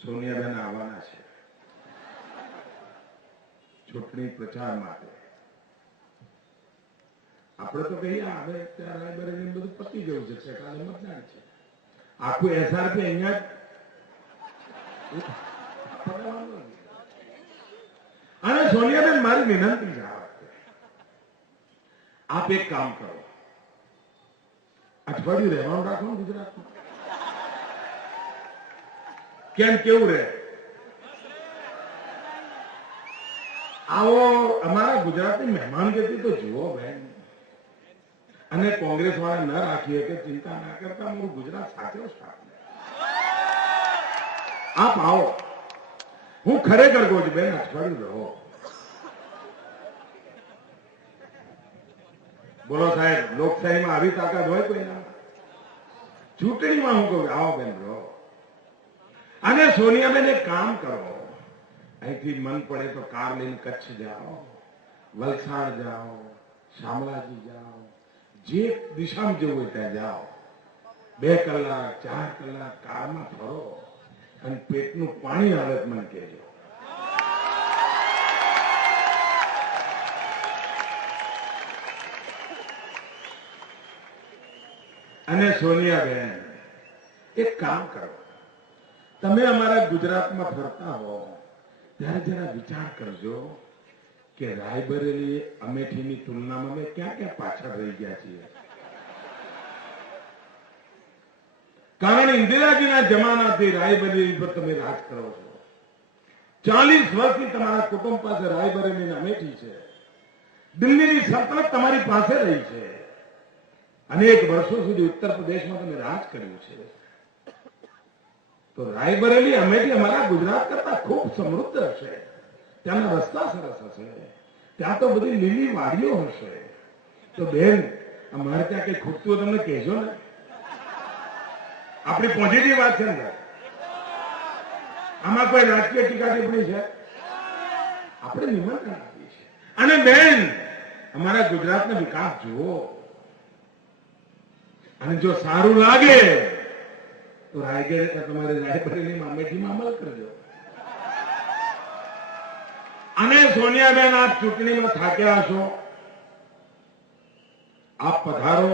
સોનિયાબેન આવવાના છે ચૂંટણી પ્રચાર માટે. આપણે તો કહીએ હવે રાયબરેલી બધું પતી ગયું છે, કાલે મતદાન છે, આખું એસઆરપી અહીંયા અને સોનિયાબેન મારી વિનંતી છે, આપ એક કામ કરો, અઠવાડિયું રહેવાનું રાખો ને ગુજરાતમાં. કેમ કેવું રહે? આવો અમારા ગુજરાતની મહેમાનગતિ તો જુઓ બેન. અને કોંગ્રેસ વાળા ન રાખીએ કે ચિંતા ના કરતા મારું ગુજરાત સાચો સ્ટાફ. આપ આવો, હું ખરેખર કહું છું બેન, અઠવાડિયું રહો. બોલો સાહેબ, લોકશાહીમાં આવી તાકાત હોય કોઈના? ચૂંટણીમાં હું કહું આવો બેન રહો. અને સોનિયાબેન એક કામ કરો, અહીંથી મન પડે તો કાર લઈને કચ્છ જાઓ, વલસાડ જાઓ, શામળાજી જાઓ, જે દિશામાં જવું હોય ત્યાં જાઓ. 2 કલાક 4 કલાક કારમાં ફરો અને પેટનું પાણી હાલત મને કહેજો. અને સોનિયાબેન એક કામ કરો, તમે અમારા ગુજરાતમાં ફરતા હો ત્યારે જરા વિચાર કરજો કે રાયબરેલી અમેઠીની તુલનામાં અમે ક્યાં ક્યાં પાછળ રહી ગયા છીએ. કારણ ઇન્દિરાજીના જમાનાથી રાયબરેલી પર તમે રાજ કરો છો. 40 વર્ષથી તમારા કુટુંબ પાસે રાયબરેલી અમેઠી છે. દિલ્હીની સલ્તનત તમારી પાસે રહી છે. અનેક વર્ષો સુધી ઉત્તર પ્રદેશમાં તમે રાજ કર્યું છે. તો રાયબરેલી અમેઠી અમારા ગુજરાત કરતા ખૂબ સમૃદ્ધ હશે. ત્યાંના રસ્તા સરસ હશે, ત્યાં તો બધી લીલી વાડીઓ હશે. તો બેન, અમારે ત્યાં કઈ ખૂટતું હોય તમને કહેજો ને. આપણી પોઝિટિવ વાત છે ને, આમાં કોઈ રાજકીય ટીકા ટિપ્પણી છે? આપણે નિમંત્રણ આપીએ છીએ. અને બેન, અમારા ગુજરાતનો વિકાસ જુઓ. અને જો સારું લાગે તો તમારે રાયબરેલીમાં અમેઠીમાં અમલ કરજો. અને સોનિયાબેન, આપ ચૂંટણીમાં થાક્યા હશો, આપ પધારો.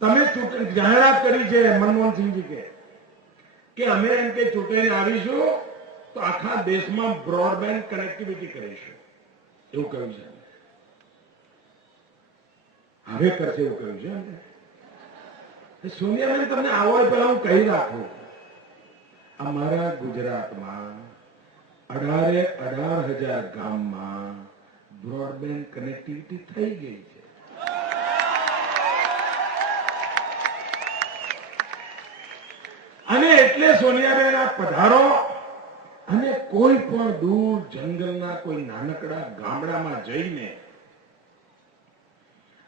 તમે જાહેરાત કરી છે મનમોહનસિંહજી કે અમે એમ કે ચૂંટણી આવીશું તો આખા દેશમાં બ્રોડબેન્ડ કનેક્ટિવિટી કરીશું, એવું કહ્યું છે. હવે કરશે એવું કહ્યું છે. સોનિયાબેન, તમને આવો પહેલા હું કહી રાખું, અમારા ગુજરાતમાં 18,000 ગામમાં બ્રોડબેન્ડ કનેક્ટિવિટી થઈ ગઈ છે. અને એટલે સોનિયાબેન, આપ પધારો અને કોઈ પણ દૂર જંગલના કોઈ નાનકડા ગામડામાં જઈને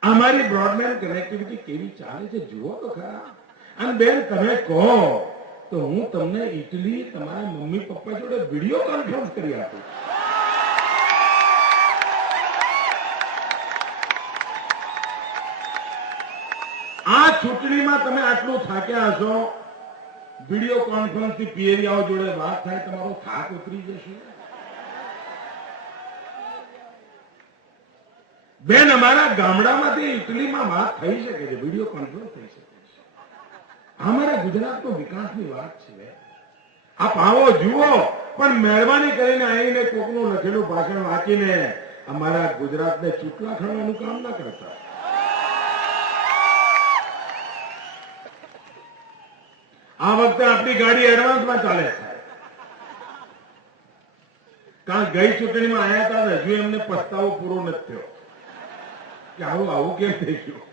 અમારી બ્રોડબેન્ડ કનેક્ટિવિટી કેવી ચાલે છે જુઓ તો ખરા. અને બેન, તમે કહો તો હું તમને ઇટલી તમારા મમ્મી પપ્પા જોડે વિડીયો કોન્ફરન્સ કરી આપું. આ ચૂંટણીમાં તમે આટલું થાક્યા હશો, વિડીયો કોન્ફરન્સ થી પીએરિયાઓ જોડે વાત થાય, તમારો થાક ઉતરી જશે. બેન, અમારા ગામડામાંથી ઇટલીમાં વાત થઈ શકે છે, વિડીયો કોન્ફરન્સ થઈ શકે છે. અમારા ગુજરાતનો વિકાસની વાત છે. આપ આવો, જુઓ, પણ મહેરબાની કરીને આવીને કોકનું લખેલું ભાષણ વાંચીને અમારા ગુજરાતને ચૂંટલા ખણવાનું કામ ના કરતા. આ વખતે આપણી ગાડી એડવાન્સમાં ચાલે છે. કારણ ગઈ ચૂંટણીમાં આવ્યા હતા, હજુ એમને પસ્તાવો પૂરો નથી થયો કે આવું કેમ થઈ ગયું.